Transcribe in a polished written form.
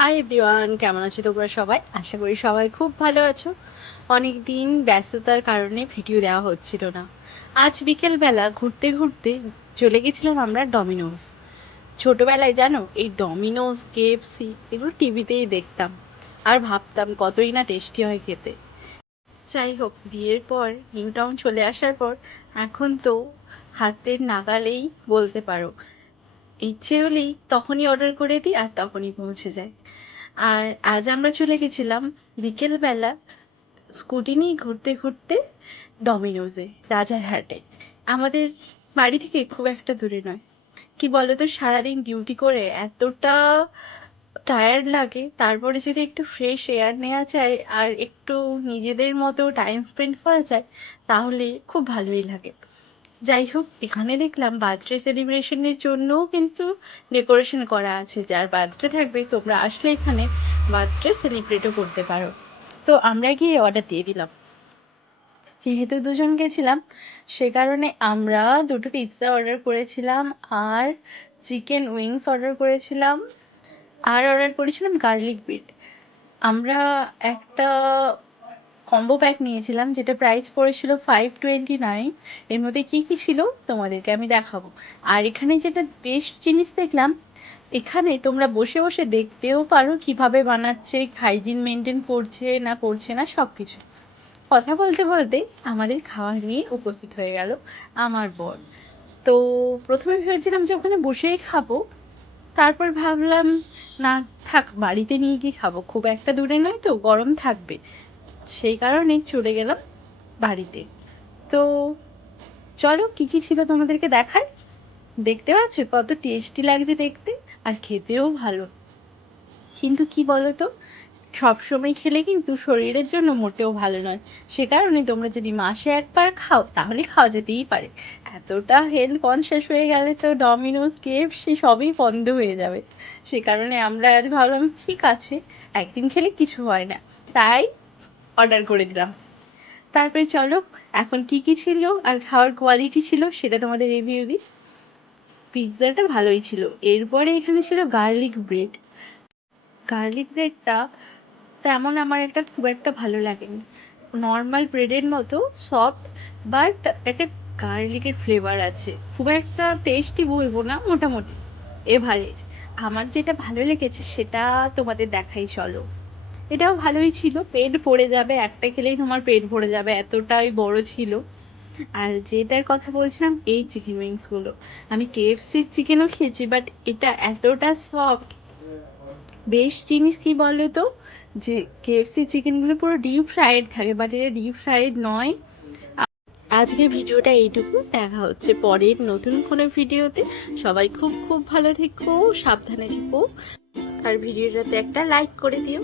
Hi everyone, কেমন আছো তোমরা সবাই? আশা করি সবাই খুব ভালো আছো। অনেক দিন ব্যস্ততার কারণে ভিডিও দেওয়া হচ্ছিল না। আজ বিকেলবেলা ঘুরতে ঘুরতে চলে গেছিলাম আমরা ডমিনোজ। ছোটবেলায় জানো, এই ডমিনোজ, কেএফসি এগুলো টিভিতেই দেখতাম আর ভাবতাম কতই না টেস্টি হয় খেতে। যাই হোক, বিয়ের পর নিউ টাউন চলে আসার পর এখন তো হাতের নাগালেই বলতে পারো, ইচ্ছে হলেই তখনই অর্ডার করে দিই আর তখনই পৌঁছে যায়। আর আজ আমরা চলে গেছিলাম বিকেলবেলা স্কুটি নিয়ে ঘুরতে ঘুরতে ডমিনোজে, রাজারহাটে। আমাদের বাড়ি থেকে খুব একটা দূরে নয়। কি বলতো, সারাদিন ডিউটি করে এতটা টায়ার্ড লাগে, তারপরে যদি একটু ফ্রেশ এয়ার নেওয়া যায় আর একটু নিজেদের মতো টাইম স্পেন্ড করা যায় তাহলে খুব ভালোই লাগে। যাই হোক, এখানে দেখলাম বার্থডে সেলিব্রেশনের জন্যও কিন্তু ডেকোরেশন করা আছে। যার বার্থডে থাকবে তোমরা আসলে এখানে বার্থডে সেলিব্রেটও করতে পারো। তো আমরা গিয়ে অর্ডার দিয়ে দিলাম। যেহেতু দুজন গেছিলাম সে কারণে আমরা দুটো পিৎজা অর্ডার করেছিলাম আর চিকেন উইংস অর্ডার করেছিলাম আর অর্ডার করেছিলাম গার্লিক ব্রেড। আমরা একটা কম্বো প্যাক নিয়েছিলাম যেটা প্রাইস পড়েছিল 529। এর মধ্যে কী কী ছিল তোমাদেরকে আমি দেখাবো। আর এখানে যেটা বেস্ট জিনিস দেখলাম, এখানে তোমরা বসে বসে দেখতেও পারো কিভাবে বানাচ্ছে, হাইজিন মেনটেন করছে না করছে না সব কিছু। কথা বলতে বলতে আমাদের খাওয়া নিয়ে উপস্থিত হয়ে গেল আমার বর। তো প্রথমে ভেবেছিলাম যে ওখানে বসেই খাবো, তারপর ভাবলাম না থাক, বাড়িতে নিয়ে গিয়ে খাবো, খুব একটা দূরে নয় তো, গরম থাকবে। সেই কারণে চলে গেলাম বাড়িতে। তো চলো কী কী ছিল তোমাদেরকে দেখায়। দেখতে পাচ্ছ কত টেস্টি লাগছে দেখতে, আর খেতেও ভালো। কিন্তু কি বলো তো, সবসময় খেলে কিন্তু শরীরের জন্য মোটেও ভালো নয়। সে কারণে তোমরা যদি মাসে একবার খাও তাহলে খাওয়া যেতেই পারে। এতটা হেলথ কনসিয়াস হয়ে গেলে তো ডমিনোজ, কেএফসি সবই বন্ধ হয়ে যাবে। সে কারণে আমরা আজ ভাবলাম ঠিক আছে, একদিন খেলে কিছু হয় না, তাই অর্ডার করে দিলাম। তারপরে চলো এখন কি কি ছিল আর খাওয়ার কোয়ালিটি ছিল সেটা তোমাদের রিভিউ দিই। পিৎজাটা ভালোই ছিল। এরপরে এখানে ছিল গার্লিক ব্রেড। গার্লিক ব্রেডটা তেমন আমার একটা খুব একটা ভালো লাগেনি। নর্মাল ব্রেডের মতো সফট, বাট একটা গার্লিকের ফ্লেভার আছে। খুব একটা টেস্টি বলবো না, মোটামুটি এভারেজ। আমার যেটা ভালো লেগেছে সেটা তোমাদের দেখাই চলো। এটাও ভালোই ছিল, পেট ভরে যাবে, একটা খেলেই তোমার পেট ভরে যাবে, এতটাই বড় ছিল। আর যেটার কথা বলছিলাম এই চিকেন উইংসগুলো, আমি কেএফসির চিকেনও খেয়েছি বাট এটা এতটা সফট। বেশ জিনিস কি বলো তো, যে কেএফসি চিকেনগুলো পুরো ডিপ ফ্রাইড থাকে বাট এটা ডিপ ফ্রাইড নয়। আজকে ভিডিওটা এইটুকু, দেখা হচ্ছে পরের নতুন কোনো ভিডিওতে। সবাই খুব খুব ভালো থেকো, সাবধানে থেকো, আর ভিডিওটাতে একটা লাইক করে দিও।